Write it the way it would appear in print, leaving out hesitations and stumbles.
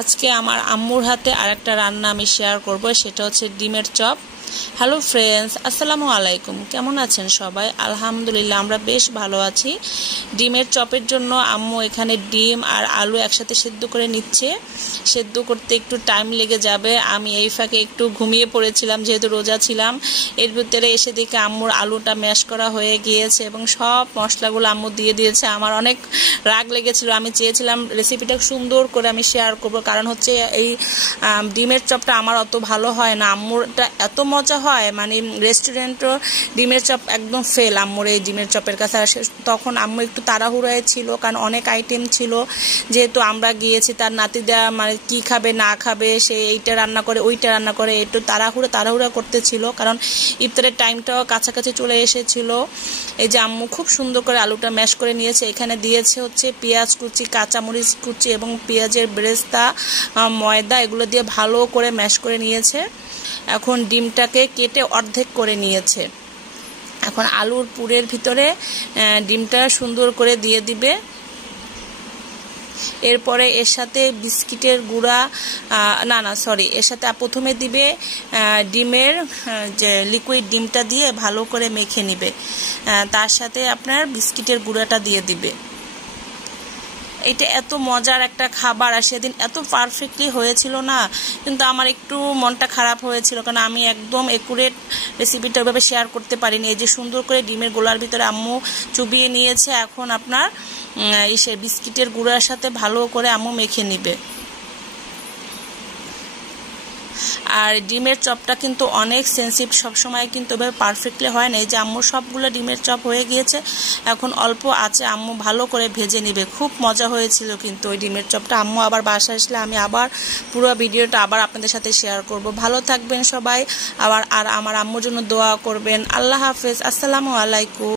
আজকে আমার আম্মুর হাতে আরেকটা রান্না আমি শেয়ার করব, সেটা হচ্ছে ডিমের চপ। হ্যালো ফ্রেন্ডস, আসসালামু আলাইকুম। কেমন আছেন সবাই? আলহামদুলিল্লাহ, আমরা বেশ ভালো আছি। ডিমের চপের জন্য আম্মু এখানে ডিম আর আলু একসাথে সেদ্ধ করে নিচ্ছে। সেদ্ধ করতে একটু টাইম লেগে যাবে। আমি এই ফাঁকে একটু ঘুমিয়ে পড়েছিলাম, যেহেতু রোজা ছিলাম। এর ভিতরে এসে দেখে আম্মুর আলুটা ম্যাশ করা হয়ে গিয়েছে এবং সব মশলাগুলো আম্মু দিয়ে দিয়েছে। আমার অনেক রাগ লেগেছিল। আমি চেয়েছিলাম রেসিপিটা সুন্দর করে আমি শেয়ার করব, কারণ হচ্ছে এই ডিমের চপটা আমার অত ভালো হয় না। আম্মুরটা এত মজা হয়, মানে রেস্টুরেন্টও ডিমের চপ একদম ফেল আম্মুর এই ডিমের চপের কাছে। আর তখন আম্মু একটু তাড়াহুড়োয় ছিল, কারণ অনেক আইটেম ছিল, যেহেতু আমরা গিয়েছি। তার নাতিদা মানে কি খাবে না খাবে, সে এইটা রান্না করে ওইটা রান্না করে, একটু তাড়াহুড়া করতেছিল, কারণ ইফতারের টাইমটাও কাছাকাছি চলে এসেছিল। এই যে আম্মু খুব সুন্দর করে আলুটা ম্যাশ করে নিয়েছে। এখানে দিয়েছে হচ্ছে পেঁয়াজ কুচি, কাঁচামরিচ কুচি এবং পেঁয়াজের বেরেস্তা, ময়দা, এগুলো দিয়ে ভালো করে ম্যাশ করে নিয়েছে। এখন ডিমটাকে কেটে অর্ধেক করে নিয়েছে। এখন আলুর পুরের ভিতরে ডিমটা সুন্দর করে দিয়ে দিবে। এরপরে এর সাথে বিস্কিটের গুঁড়া এর সাথে প্রথমে দিবে ডিমের যে লিকুইড ডিমটা দিয়ে ভালো করে মেখে নিবে। তার সাথে আপনার বিস্কিটের গুঁড়াটা দিয়ে দিবে। এটা এত মজার একটা খাবার, আর সেদিন এত পারফেক্টলি হয়েছিল না, কিন্তু আমার একটু মনটা খারাপ হয়েছিল, কারণ আমি একদম একুরেট রেসিপিটা ওইভাবে শেয়ার করতে পারিনি। এই যে সুন্দর করে ডিমের গোলার ভিতরে আম্মু চুবিয়ে নিয়েছে। এখন আপনার সে বিস্কিটের গুঁড়ার সাথে ভালো করে আম্মু মেখে নিবে। আর ডিমের চপটা কিন্তু অনেক সেন্সিটিভ, সবসময় কিন্তু এভাবে পারফেক্টলি হয় না। এই যে আম্মু সবগুলো ডিমের চপ হয়ে গিয়েছে। এখন অল্প আছে আম্মু ভালো করে ভেজে নেবে। খুব মজা হয়েছিল কিন্তু ওই ডিমের চপটা। আম্মু আবার বাসায় আসলে আমি আবার পুরো ভিডিওটা আবার আপনাদের সাথে শেয়ার করব। ভালো থাকবেন সবাই, আর আমার আম্মুর জন্য দোয়া করবেন। আল্লাহ হাফেজ, আসসালামু আলাইকুম।